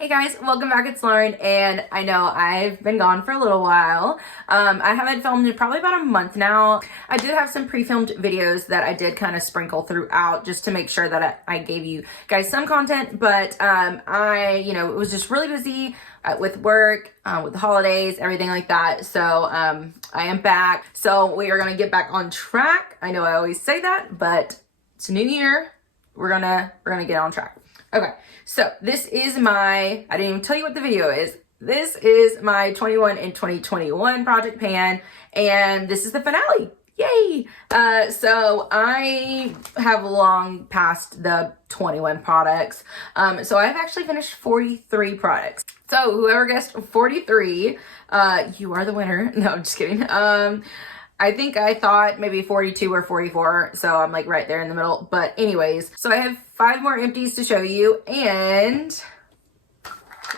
Hey guys, welcome back. It's Lauren, and I know I've been gone for a little while. I haven't filmed in probably about a month now. I did have some pre-filmed videos that I did kind of sprinkle throughout just to make sure that I gave you guys some content, but it was just really busy with work, with the holidays, everything like that. So I am back. So we are gonna get back on track. I know I always say that, but it's a new year. We're gonna get on track. Okay, so this is I didn't even tell you what the video is. This is my 21 and 2021 project pan, and this is the finale. Yay! So I have long passed the 21 products. So I've actually finished 43 products. So whoever guessed 43, you are the winner. No, I'm just kidding. I think I thought maybe 42 or 44, so I'm like right there in the middle. But anyways, so I have 5 more empties to show you, and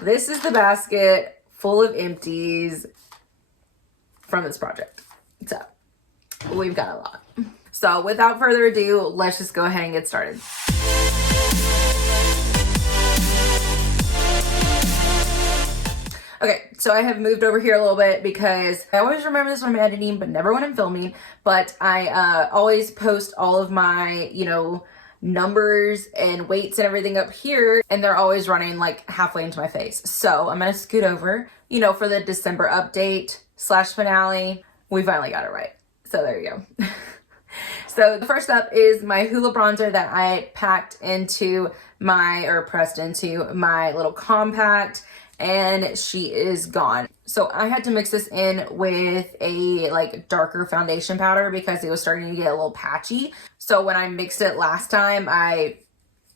this is the basket full of empties from this project. So we've got a lot. So without further ado, let's just go ahead and get started. Okay, so I have moved over here a little bit because I always remember this when I'm editing, but never when I'm filming. But I always post all of my, numbers and weights and everything up here, and they're always running like halfway into my face. So I'm gonna scoot over, for the December update / finale. We finally got it right. So there you go. So the first up is my Hoola bronzer that I pressed into my little compact, and she is gone. So I had to mix this in with a darker foundation powder because it was starting to get a little patchy. So when I mixed it last time, I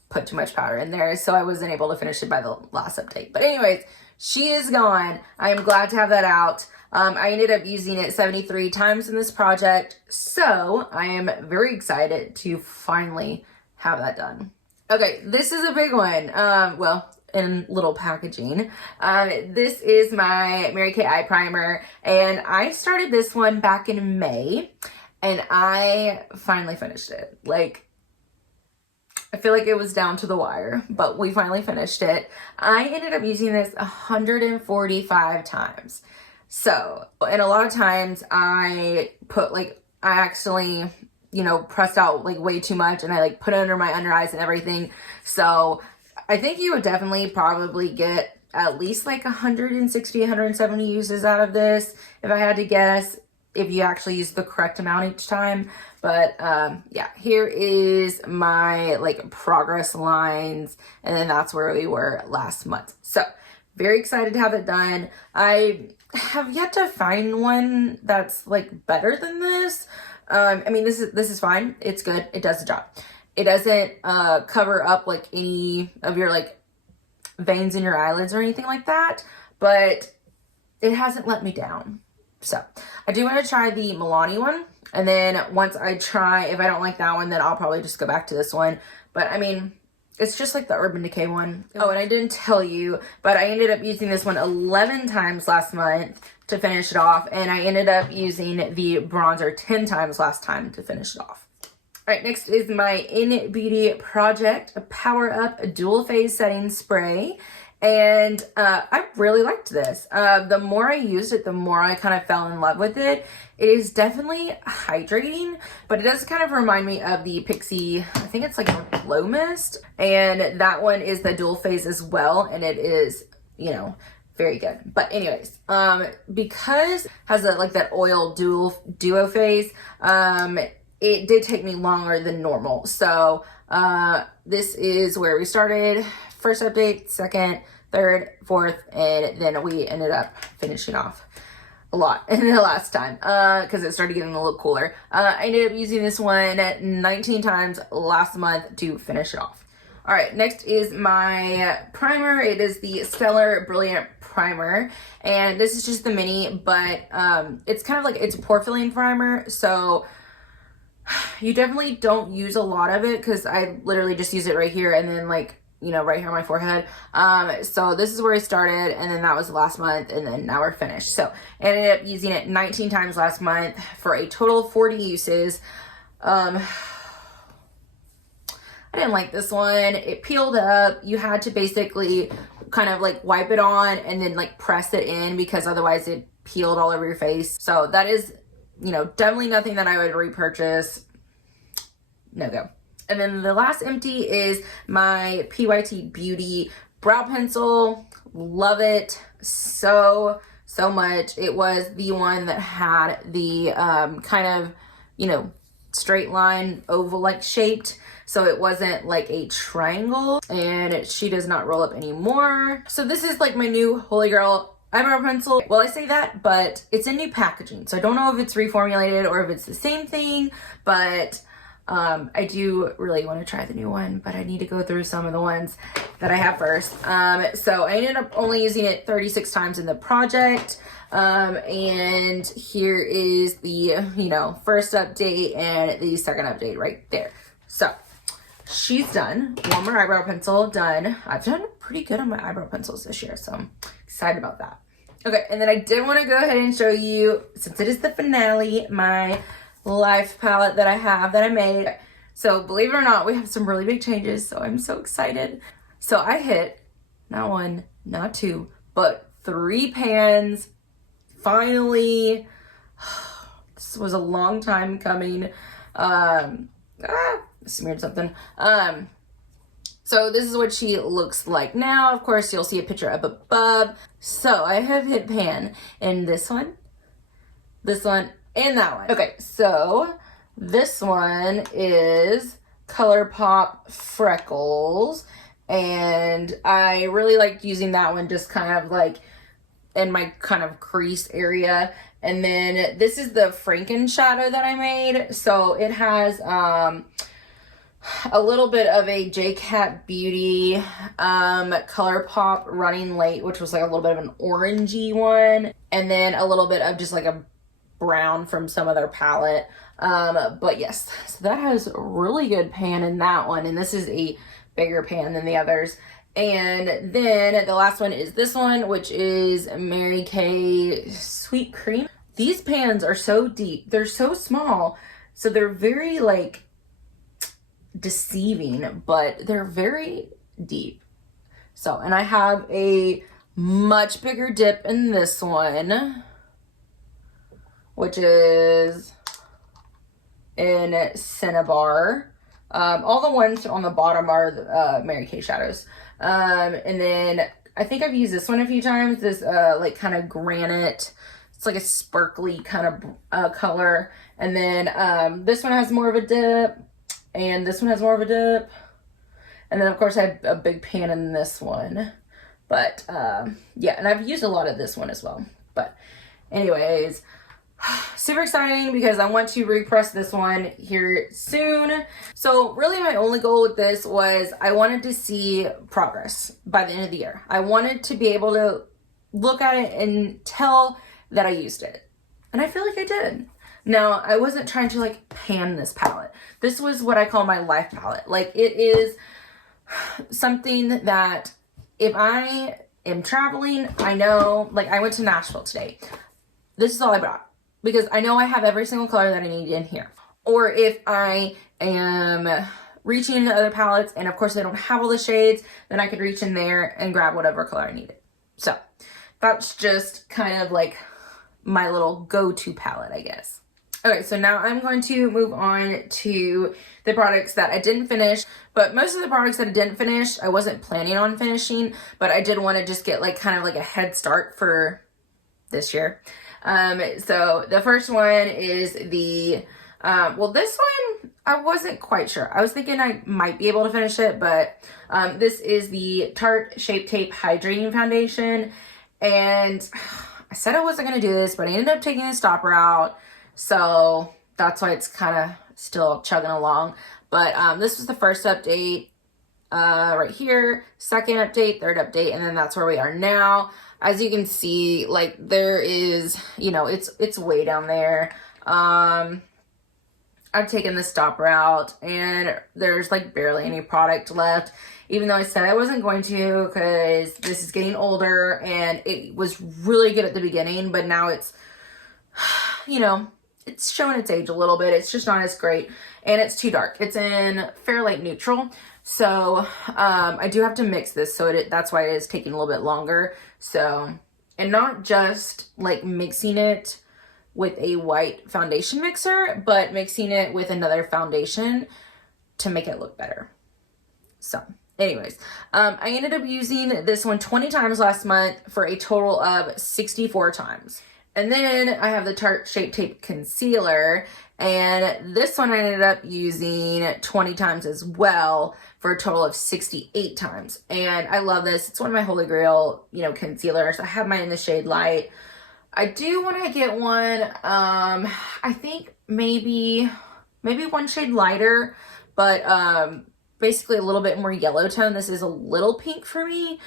put too much powder in there, so I wasn't able to finish it by the last update. But anyways, she is gone. I am glad to have that out. I ended up using it 73 times in this project, so I am very excited to finally have that done. Okay, this is a big one. In little packaging. This is my Mary Kay eye primer, and I started this one back in May, and I finally finished it. I feel like it was down to the wire, but we finally finished it. I ended up using this 145 times. So, and a lot of times I accidentally, pressed out way too much, and I put it under my under eyes and everything. So I think you would definitely probably get at least 160, 170 uses out of this, if I had to guess, if you actually use the correct amount each time. But yeah, here is my progress lines, and then that's where we were last month. So very excited to have it done. I have yet to find one that's better than this. This is fine. It's good. It does the job. It doesn't cover up any of your veins in your eyelids or anything like that, but it hasn't let me down. So I do want to try the Milani one, and then once I try, if I don't like that one, then I'll probably just go back to this one. But it's just the Urban Decay one. Oh, and I didn't tell you, but I ended up using this one 11 times last month to finish it off, and I ended up using the bronzer 10 times last time to finish it off. All right, next is my In Beauty Project Power Up Dual Phase Setting Spray. And I really liked this. The more I used it, the more I kind of fell in love with it. It is definitely hydrating, but it does kind of remind me of the Pixi, I think it's a Glow Mist. And that one is the dual phase as well, and it is, very good. But anyways, because it has that oil duo phase, it did take me longer than normal. So this is where we started. First update, second, third, fourth, and then we ended up finishing off a lot in the last time because it started getting a little cooler. I ended up using this one 19 times last month to finish it off. All right, next is my primer. It is the Stellar Brilliant Primer, and this is just the mini, but it's kind of it's a pore filling primer, so you definitely don't use a lot of it because I literally just use it right here and then right here on my forehead. So this is where I started, and then that was last month, and then now we're finished. So I ended up using it 19 times last month for a total of 40 uses. I didn't like this one. It peeled up. You had to basically kind of like wipe it on and then like press it in, because otherwise it peeled all over your face. So that is, you know, definitely nothing that I would repurchase. No go. And then the last empty is my PYT Beauty brow pencil. Love it so much. It was the one that had the kind of, you know, straight line oval like shaped, so it wasn't like a triangle, and she does not roll up anymore. So this is like my new Holy Grail eyebrow pencil. Well, I say that, but it's in new packaging, so I don't know if it's reformulated or if it's the same thing, but I do really want to try the new one, but I need to go through some of the ones that I have first. So I ended up only using it 36 times in the project. And here is the, you know, first update and the second update right there. So she's done. One more eyebrow pencil done. I've done pretty good on my eyebrow pencils this year, so I'm excited about that. Okay, and then I did want to go ahead and show you, since it is the finale, my Life palette that I have that I made. So believe it or not, we have some really big changes, so I'm so excited. So I hit not 1, not 2, but 3 pans finally. This was a long time coming. Smeared something. So this is what she looks like now. Of course, you'll see a picture up above. So I have hit pan in this one, and that one. Okay, so this one is Colourpop Freckles, and I really liked using that one just kind of like in my kind of crease area. And then this is the Franken shadow that I made. So it has a little bit of a JCat Beauty Colourpop Running Late, which was like a little bit of an orangey one, and then a little bit of just like a brown from some other palette. But yes, so that has a really good pan in that one, and this is a bigger pan than the others. And then the last one is this one, which is Mary Kay Sweet Cream. These pans are so deep, they're so small, so they're very like deceiving, but they're very deep. So, and I have a much bigger dip in this one, which is in Cinnabar. All the ones on the bottom are the Mary Kay shadows. And then I think I've used this one a few times, this like kind of granite, it's like a sparkly kind of color. And then this one has more of a dip, and this one has more of a dip. And then of course I have a big pan in this one. But yeah, and I've used a lot of this one as well. But anyways, super exciting because I want to repress this one here soon. So really my only goal with this was I wanted to see progress by the end of the year. I wanted to be able to look at it and tell that I used it. And I feel like I did. Now, I wasn't trying to like pan this palette. This was what I call my life palette. Like, it is something that if I am traveling, I know, like I went to Nashville today. This is all I brought because I know I have every single color that I need in here. Or if I am reaching into other palettes and of course they don't have all the shades, then I could reach in there and grab whatever color I needed. So that's just kind of like my little go-to palette, I guess. Okay, so now I'm going to move on to the products that I didn't finish, but most of the products that I didn't finish, I wasn't planning on finishing, but I did want to just get like kind of like a head start for this year. So the first one is the, well, this one, I wasn't quite sure. I was thinking I might be able to finish it, but this is the Tarte Shape Tape Hydrating Foundation, and I said I wasn't going to do this, but I ended up taking the stopper out. So that's why it's kind of still chugging along. But this was the first update right here, second update, third update, and then that's where we are now. As you can see, like there is, you know, it's way down there. I've taken the stopper out and there's like barely any product left, even though I said I wasn't going to because this is getting older and it was really good at the beginning, but now it's, you know, it's showing its age a little bit. It's just not as great, and it's too dark. It's in Fairlight Neutral, so I do have to mix this, so that's why it is taking a little bit longer. So, and not just like mixing it with a white foundation mixer, but mixing it with another foundation to make it look better. So anyways, I ended up using this one 20 times last month for a total of 64 times. And then I have the Tarte Shape Tape Concealer, and this one I ended up using 20 times as well for a total of 68 times. And I love this. It's one of my holy grail, you know, concealers. I have mine in the shade Light. I do want to get one, I think maybe one shade lighter, but basically a little bit more yellow tone. This is a little pink for me.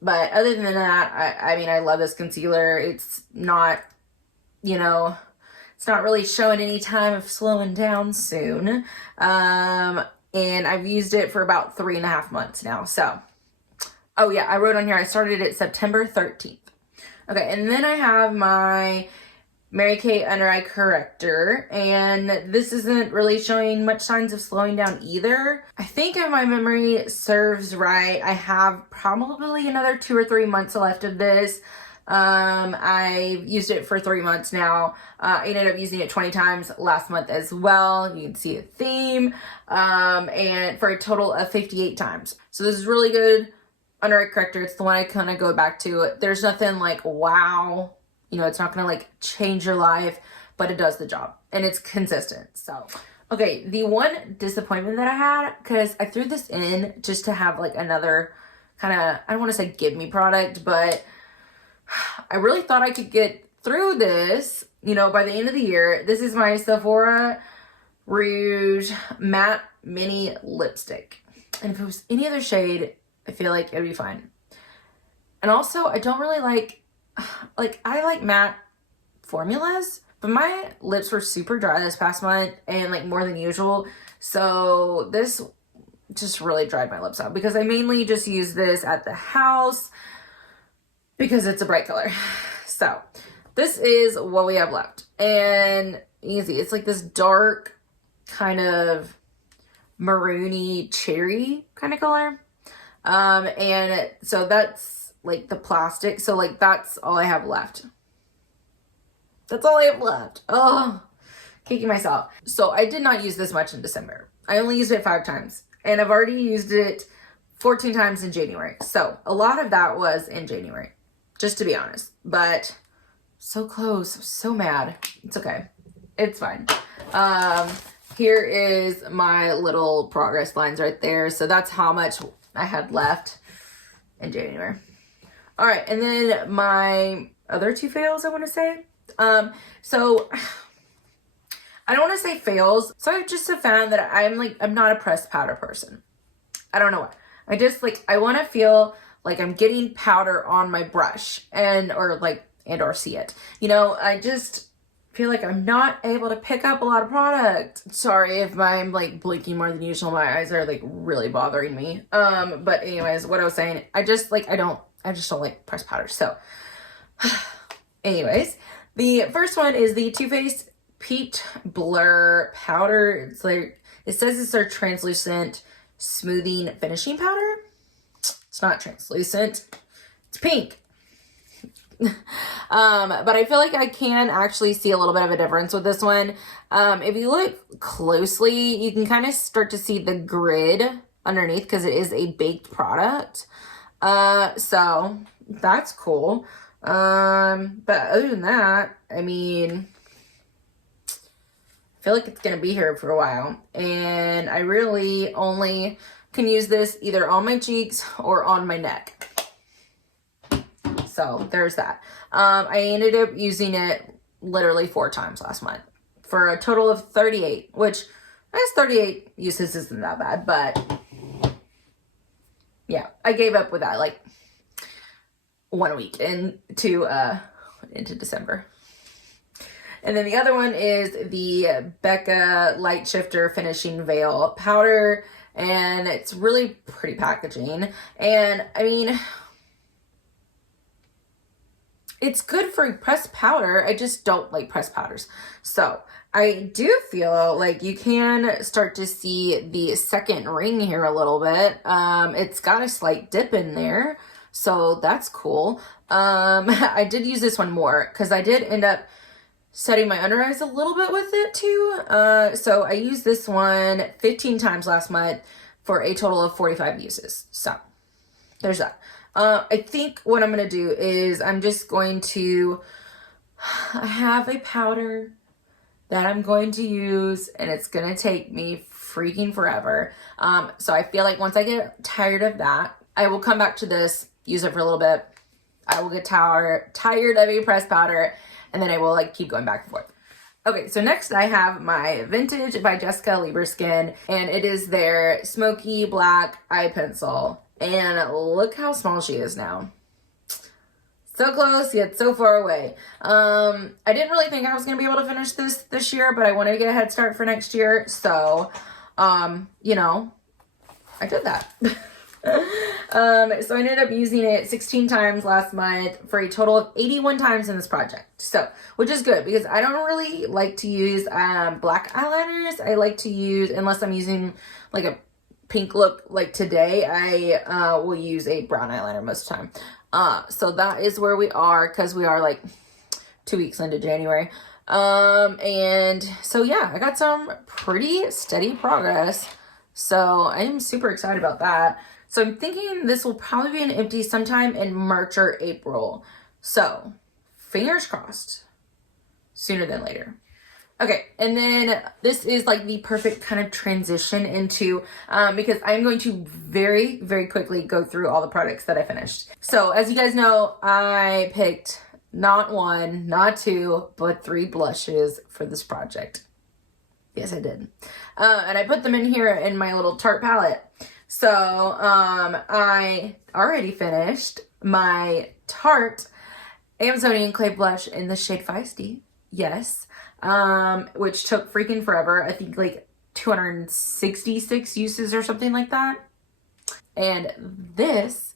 But other than that, I mean, I love this concealer. It's not, you know, it's not really showing any time of slowing down soon. And I've used it for about 3.5 months now. So, oh yeah, I wrote on here, I started it September 13th. Okay, and then I have my Mary Kay Under Eye Corrector, and this isn't really showing much signs of slowing down either. I think if my memory serves right, I have probably another 2 or 3 months left of this. I've used it for 3 months now. I ended up using it 20 times last month as well. You can see a theme, and for a total of 58 times. So this is really good under eye corrector. It's the one I kind of go back to. There's nothing like, wow, you know, it's not going to like change your life, but it does the job and it's consistent. So, okay. The one disappointment that I had, cause I threw this in just to have like another kind of, I don't want to say give me product, but I really thought I could get through this, you know, by the end of the year. This is my Sephora Rouge Matte Mini Lipstick. And if it was any other shade, I feel like it'd be fine. And also, I don't really like I like matte formulas, but my lips were super dry this past month and like more than usual. So this just really dried my lips out because I mainly just use this at the house because it's a bright color. So this is what we have left, and easy. It's like this dark kind of maroony cherry kind of color. And so that's like the plastic. So like, that's all I have left. That's all I have left. Oh, kicking myself. So I did not use this much in December. I only used it 5 times, and I've already used it 14 times in January. So a lot of that was in January, just to be honest, but so close, so mad. It's okay. It's fine. Here is my little progress lines right there. So that's how much I had left in January. All right, and then my other 2 fails, I want to say. So I don't want to say fails. So I just have found that I'm not a pressed powder person. I don't know why. I just I want to feel like I'm getting powder on my brush or see it. You know, I just feel like I'm not able to pick up a lot of product. Sorry if I'm blinking more than usual. My eyes are really bothering me. But anyways, what I was saying, I just don't like pressed powder. So anyways, the first one is the Too Faced Peach Blur Powder. It's it says it's their translucent smoothing finishing powder. It's not translucent. It's pink. But I feel like I can actually see a little bit of a difference with this one. If you look closely, you can kind of start to see the grid underneath because it is a baked product. So that's cool. But other than that, I mean, I feel like it's going to be here for a while, and I really only can use this either on my cheeks or on my neck. So there's that. I ended up using it literally 4 times last month for a total of 38, which I guess 38 uses isn't that bad, but yeah, I gave up with that 1 week into December. And then the other one is the Becca Light Shifter Finishing Veil Powder, and it's really pretty packaging. And I mean, it's good for pressed powder. I just don't like pressed powders. So I do feel like you can start to see the second ring here a little bit. It's got a slight dip in there, so that's cool. I did use this one more because I did end up setting my under eyes a little bit with it too. So I used this one 15 times last month for a total of 45 uses. So there's that. I think what I'm going to do is I'm just going to have a powder that I'm going to use, and it's going to take me freaking forever. So I feel like once I get tired of that, I will come back to this, use it for a little bit. I will get tired of a pressed powder, and then I will like keep going back and forth. Okay, so next I have my Vintage by Jessica Lieberskin, and it is their Smoky Black Eye Pencil. And look how small she is now. So close, yet so far away. I didn't really think I was going to be able to finish this year, but I wanted to get a head start for next year. So, you know, I did that. So I ended up using it 16 times last month for a total of 81 times in this project. So, which is good because I don't really like to use black eyeliners. I like to use, unless I'm using like a pink look like today, I will use a brown eyeliner most of the time. So that is where we are, because we are like 2 weeks into January. And so yeah, I got some pretty steady progress. So I'm super excited about that. So I'm thinking this will probably be an empty sometime in March or April. So fingers crossed, sooner than later. Okay, and then this is like the perfect kind of transition into, because I'm going to very, very quickly go through all the products that I finished. So as you guys know, I picked not one, not two, but 3 blushes for this project. Yes, I did. And I put them in here in my little Tarte palette. So I already finished my Tarte Amazonian Clay Blush in the shade Feisty. Yes. Which took freaking forever. I think like 266 uses or something like that. And this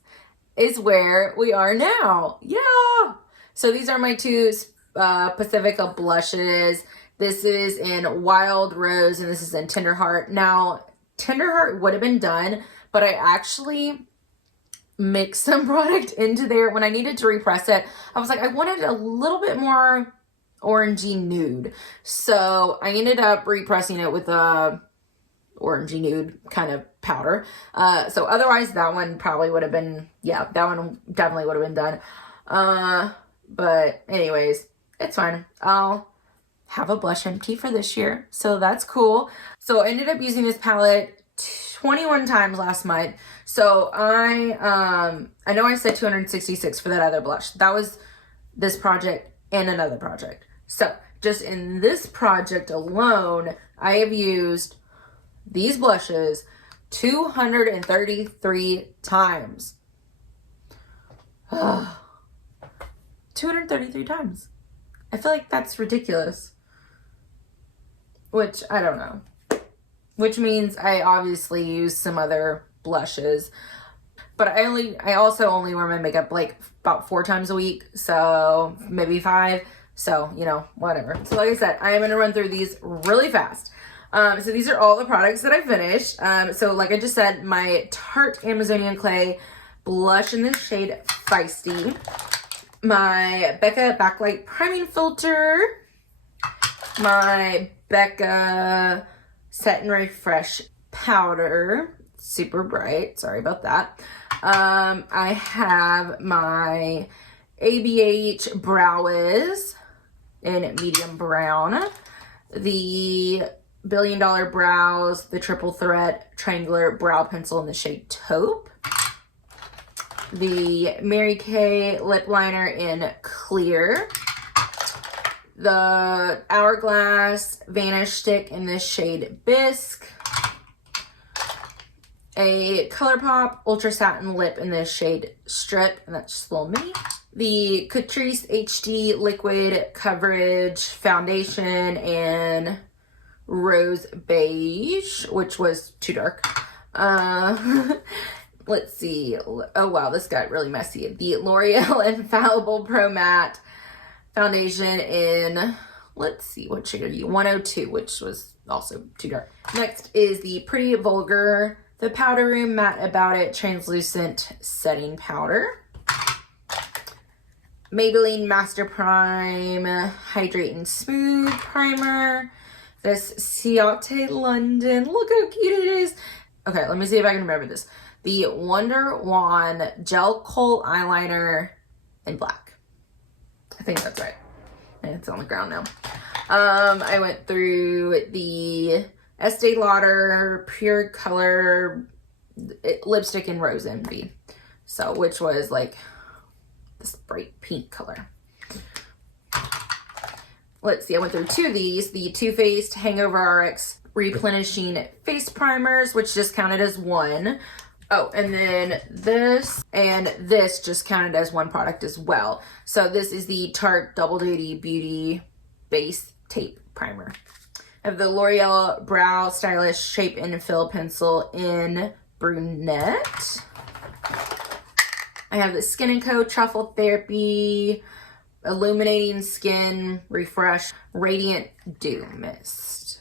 is where we are now. Yeah. So these are my 2 Pacifica blushes. This is in Wild Rose and this is in Tender Heart. Now, Tender Heart would have been done, but I actually mixed some product into there. When I needed to repress it, I was like, I wanted a little bit more orangey nude. So I ended up repressing it with a orangey nude kind of powder. So otherwise that one probably would have been, yeah, that one definitely would have been done. But anyways, it's fine. I'll have a blush empty for this year. So that's cool. So I ended up using this palette 21 times last month. So I know I said 266 for that other blush. That was this project and another project. So just in this project alone, I have used these blushes 233 times. 233 times. I feel like that's ridiculous. Which, I don't know. Which means I obviously use some other blushes. But I also only wear my makeup like about 4 times a week. So maybe 5. So, you know, whatever. So like I said, I am going to run through these really fast. So these are all the products that I finished. So like I just said, my Tarte Amazonian Clay blush in the shade Feisty. My Becca Backlight Priming Filter. My Becca Set and Refresh Powder. Super bright. Sorry about that. I have my ABH Brow Wiz in medium brown. The Billion Dollar Brows, the Triple Threat Triangular Brow Pencil in the shade Taupe. The Mary Kay Lip Liner in Clear. The Hourglass Vanish Stick in the shade Bisque. A Colourpop Ultra Satin Lip in the shade Strip, and that's just a little mini. The Catrice HD Liquid Coverage Foundation in Rose Beige, which was too dark. let's see. Oh, wow, this got really messy. The L'Oreal Infallible Pro Matte Foundation in, let's see, what shade are you? 102, which was also too dark. Next is the Pretty Vulgar, the Powder Room Matte About It Translucent Setting Powder. Maybelline Master Prime Hydrate and Smooth Primer. This Ciate London. Look how cute it is. Okay, let me see if I can remember this. The Wonder Wand Gel Kohl Eyeliner in black. I think that's right. It's on the ground now. I went through the Estee Lauder Pure Color lipstick in Rose Envy. So, which was like this bright pink color. Let's see, I went through 2 of these. The Too Faced Hangover RX Replenishing Face Primers, which just counted as 1. Oh, and then this and this just counted as 1 product as well. So this is the Tarte Double Duty Beauty Base Tape Primer. I have the L'Oreal Brow Stylish Shape and Fill Pencil in Brunette. I have the Skin & Co. Truffle Therapy Illuminating Skin Refresh Radiant Dew Mist.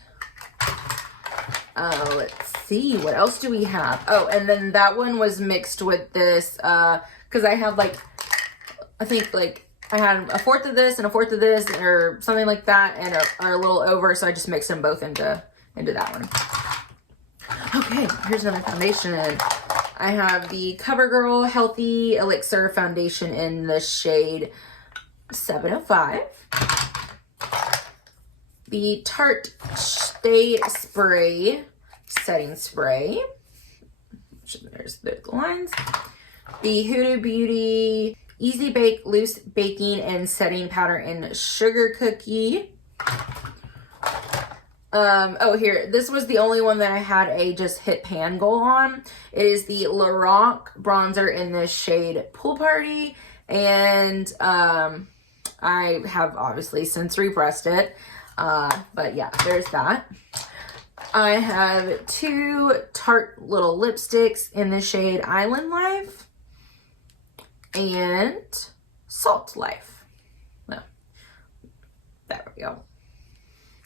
Let's see, what else do we have? Oh, and then that one was mixed with this, because I have like, I think like I had a 1/4 of this and a 1/4 of this or something like that, and a little over, so I just mixed them both into that one. Okay, here's another foundation. I have the CoverGirl Healthy Elixir Foundation in the shade 705. The Tarte Stay Spray Setting Spray. There's the lines. The Huda Beauty Easy Bake Loose Baking and Setting Powder in Sugar Cookie. Oh, here. This was the only one that I had a just hit pan goal on. It is the Lorac bronzer in the shade Pool Party. And I have obviously since repressed it. But yeah, there's that. I have 2 Tarte little lipsticks in the shade Island Life and Salt Life. No. There we go.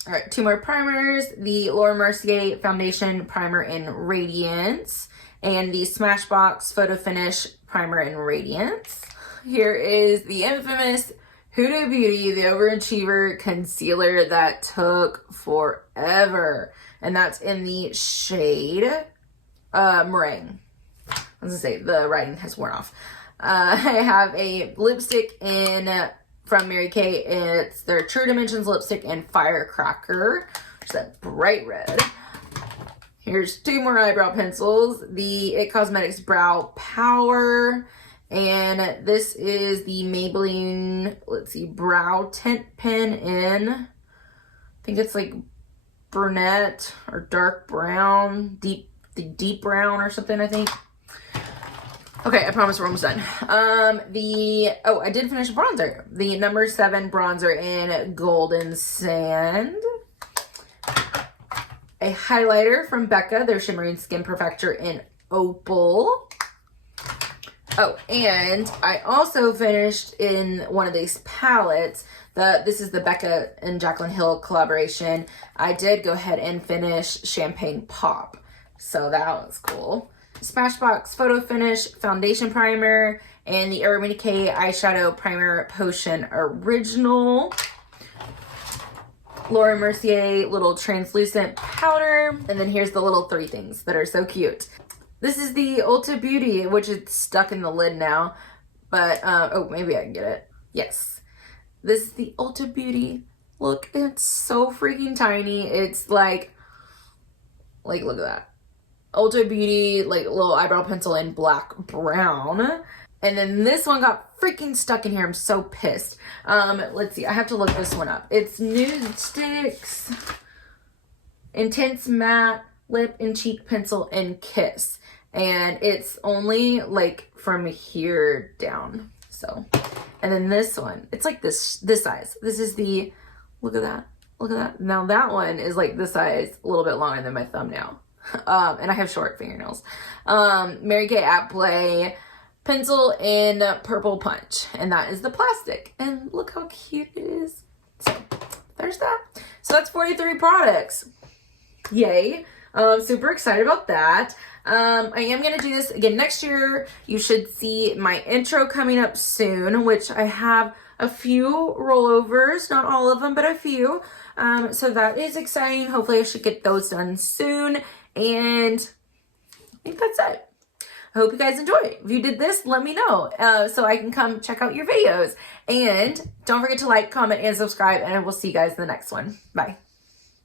All right, 2 more primers. The Laura Mercier Foundation Primer in Radiance and the Smashbox Photo Finish Primer in Radiance. Here is the infamous Huda Beauty, the Overachiever Concealer that took forever. And that's in the shade Meringue. I was gonna say, the writing has worn off. I have a lipstick in from Mary Kay. It's their True Dimensions lipstick in Firecracker, which is that bright red. Here's 2 more eyebrow pencils. The It Cosmetics Brow Power. And this is the Maybelline, let's see, Brow Tint Pen in, I think it's like brunette or dark brown, deep brown or something, I think. Okay, I promise we're almost done. Oh, I did finish a bronzer. The number 7 bronzer in Golden Sand. A highlighter from Becca, their Shimmering Skin Perfector in Opal. Oh, and I also finished in one of these palettes. This is the Becca and Jaclyn Hill collaboration. I did go ahead and finish Champagne Pop. So that was cool. Smashbox Photo Finish Foundation Primer and the Urban Decay Eyeshadow Primer Potion Original. Laura Mercier little translucent powder. And then here's the little 3 things that are so cute. This is the Ulta Beauty, which is stuck in the lid now. But, oh, maybe I can get it. Yes. This is the Ulta Beauty. Look, it's so freaking tiny. It's like, look at that. Ulta Beauty, like, little eyebrow pencil in black brown. And then this one got freaking stuck in here. I'm so pissed. Let's see. I have to look this one up. It's Nude Sticks Intense Matte Lip and Cheek Pencil in Kiss. And it's only like from here down. So, and then this one, it's like this size. This is look at that. Look at that. Now that one is like this size, a little bit longer than my thumbnail. And I have short fingernails. Mary Kay Apple pencil in Purple Punch, and that is the plastic. And look how cute it is. So there's that. So that's 43 products. Yay. Super excited about that. I am going to do this again next year. You should see my intro coming up soon, which I have a few rollovers, not all of them, but a few. So that is exciting. Hopefully I should get those done soon. And I think that's it. I hope you guys enjoy it. If you did this, let me know so I can come check out your videos. And don't forget to like, comment, and subscribe, and I will see you guys in the next one. Bye.